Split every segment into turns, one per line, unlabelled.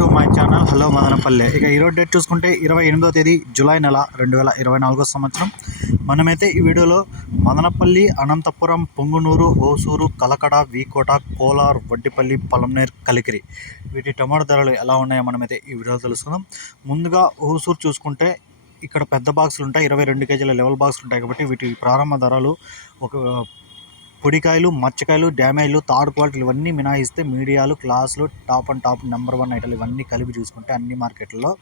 To my channel. Hello Madanapalle. ఇక ఈరోజు date చూసుకుంటే ఇరవై ఎనిమిదో తేదీ జూలై నెల రెండు వేల ఇరవై నాలుగో సంవత్సరం. మనమైతే ఈ వీడియోలో మదనపల్లి అనంతపురం పొంగునూరు హోసూరు కలకడ వీకోట కోలార్ వడ్డిపల్లి పలంనేర్ కలికిరి. వీటి టమాటో ధరలు ఎలా ఉన్నాయో మనమైతే ఈ వీడియోలో తెలుసుకుందాం. ముందుగా హోసూరు చూసుకుంటే ఇక్కడ పెద్ద బాక్సులు ఉంటాయి. ఇరవై రెండు కేజీల లెవెల్ బాక్సులు ఉంటాయి కాబట్టి వీటి ప్రారంభ ధరలు ఒక పొడికాయలు మచ్చకాయలు డ్యామేజ్లు థర్డ్ క్వాలిటీలు ఇవన్నీ మినహాయిస్తే మీడియాలు క్లాసులు top and top number one ఐటలు ఇవన్నీ కలిపి చూసుకుంటే అన్ని మార్కెట్లలో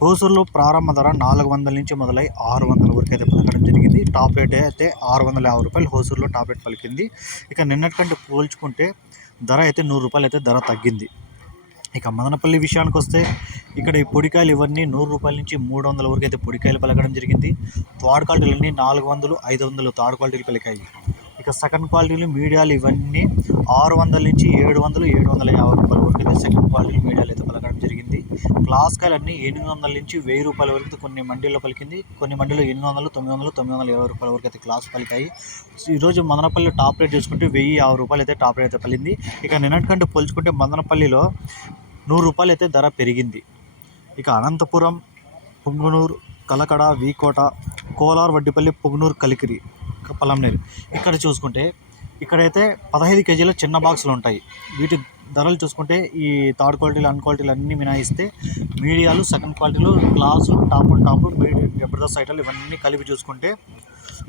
హోసూరులో ప్రారంభ ధర నాలుగు వందల నుంచి మొదలై ఆరు వందల వరకు అయితే పలకడం జరిగింది. టాప్ రేట్ అయితే ఆరు వందల యాభై రూపాయలు హోసూరులో టాప్ రేట్ పలికింది. ఇక నిన్నటికంటే పోల్చుకుంటే ధర అయితే నూరు రూపాయలు అయితే ధర తగ్గింది. ఇక మదనపల్లి విషయానికి వస్తే ఇక్కడ ఈ పొడికాయలు ఇవన్నీ నూరు రూపాయల నుంచి మూడు వందల వరకు అయితే పొడికాయలు పలకడం జరిగింది. థర్డ్ క్వాలిటీలు అన్నీ నాలుగు వందలు ఐదు వందలు థర్డ్ క్వాలిటీలు పలికాయి. ఇక సెకండ్ క్వాలిటీలు మీడియాలు ఇవన్నీ ఆరు వందల నుంచి ఏడు వందలు ఏడు వందల యాభై రూపాయల వరకు అయితే సెకండ్ క్వాలిటీ మీడియాలు అయితే పలకడం జరిగింది. క్లాస్ కాయలు అన్నీ ఎనిమిది వందల నుంచి వెయ్యి రూపాయల వరకు అయితే కొన్ని మండీల్లో పలికింది. కొన్ని మండీలు ఎనిమిది వందలు తొమ్మిది వందలు తొమ్మిది వందల యాభై రూపాయల వరకు అయితే క్లాస్ పలికాయి. ఈరోజు మదనపల్లి టాప్ రేట్ చూసుకుంటే వెయ్యి యాభై రూపాయలు అయితే టాప్ రేట్ అయితే పలింది ఇక నిన్నటికంటే పోల్చుకుంటే మదనపల్లిలో నూరు రూపాయలు అయితే ధర పెరిగింది. ఇక అనంతపురం పుంగనూరు కలకడ వీకోట కోలార్ వడ్డిపల్లి పుంగనూరు కలికిరి పలంనేరు ఇక్కడ చూసుకుంటే ఇక్కడైతే పదహైదు కేజీల చిన్న బాక్సులు ఉంటాయి. వీటి ధరలు చూసుకుంటే ఈ థర్డ్ క్వాలిటీలు అన్ క్వాలిటీలు అన్నీ మినాయిస్తే మీడియాలు సెకండ్ క్వాలిటీలు గ్లాసు టాప్ టాపు టాప్ మీడియా జబర్దస్త్ ఐటలు ఇవన్నీ కలిపి చూసుకుంటే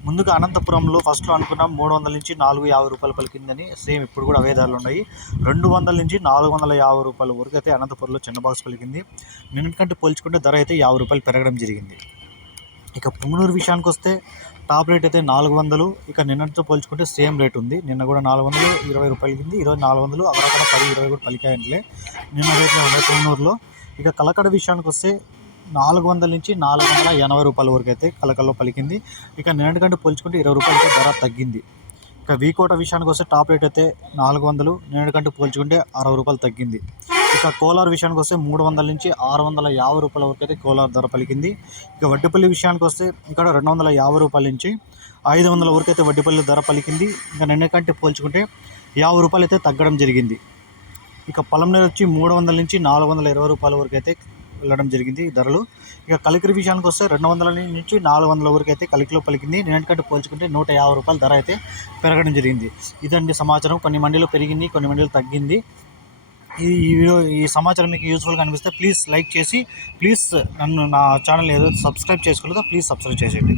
ముందుగా అనంతపురంలో ఫస్ట్లో అనుకున్నాం మూడు వందల నుంచి నాలుగు యాభై రూపాయలు పలికిందని సేమ్ ఇప్పుడు కూడా అవే ధరలు ఉన్నాయి. రెండు వందల నుంచి నాలుగు వందల యాభై రూపాయల వరకు అయితే అనంతపురంలో చిన్న బాక్స్ పలికింది. నిన్నటికంటే పోల్చుకుంటే ధర అయితే యాభై రూపాయలు పెరగడం జరిగింది. ఇక పుంగనూరు విషయానికి వస్తే టాప్ రేట్ అయితే నాలుగు వందలు. ఇక నిన్నటితో పోల్చుకుంటే సేమ్ రేట్ ఉంది. నిన్న కూడా నాలుగు వందలు ఇరవై రూపాయలు కింది ఈరోజు నాలుగు వందలు అక్కడక్కడ పది ఇరవై కూడా పలికాయంటే నిన్న రేట్లో ఉన్నాయి పుంగనూరులో. ఇక కలకడ విషయానికి వస్తే నాలుగు వందల నుంచి నాలుగు వందల ఎనభై రూపాయల వరకు అయితే కలకల్లో పలికింది. ఇక నిన్నటికంటే పోల్చుకుంటే ఇరవై రూపాయలకి ధర తగ్గింది. ఇక వీకోట విషయానికి వస్తే టాప్ రేట్ అయితే నాలుగు వందలు. నిన్నటికంటే పోల్చుకుంటే అరవై రూపాయలు తగ్గింది. ఇక కోలార్ విషయానికి వస్తే మూడు వందల నుంచి ఆరు వందల యాభై రూపాయల వరకు అయితే కోలార్ ధర పలికింది. ఇక వడ్డిపల్లి విషయానికి వస్తే ఇక్కడ రెండు వందల యాభై రూపాయల నుంచి ఐదు వందల వరకు అయితే వడ్డిపల్లి ధర పలికింది. ఇక నిన్నకంటే పోల్చుకుంటే యాభై రూపాయలు అయితే తగ్గడం జరిగింది. ఇక పొలంనేరు వచ్చి మూడు వందల నుంచి నాలుగు వందల ఇరవై రూపాయల వరకు అయితే వెళ్ళడం జరిగింది ఈ ధరలు. ఇక కలికిరి విషయానికి వస్తే రెండు వందల నుంచి నాలుగు వందల వరకు అయితే కలికిలో పలికింది. నిన్నటికంటే పోల్చుకుంటే నూట యాభై రూపాయల ధర అయితే పెరగడం జరిగింది. ఇదండి సమాచారం. కొన్ని మండీలు పెరిగింది కొన్ని మండీలు తగ్గింది. ఈ వీడియో ఈ సమాచారం మీకు యూస్ఫుల్గా అనిపిస్తే ప్లీజ్ లైక్ చేసి ప్లీజ్ నన్ను నా ఛానల్ ఏదో సబ్స్క్రైబ్ చేసుకోలేదో ప్లీజ్ సబ్స్క్రైబ్ చేసేయండి.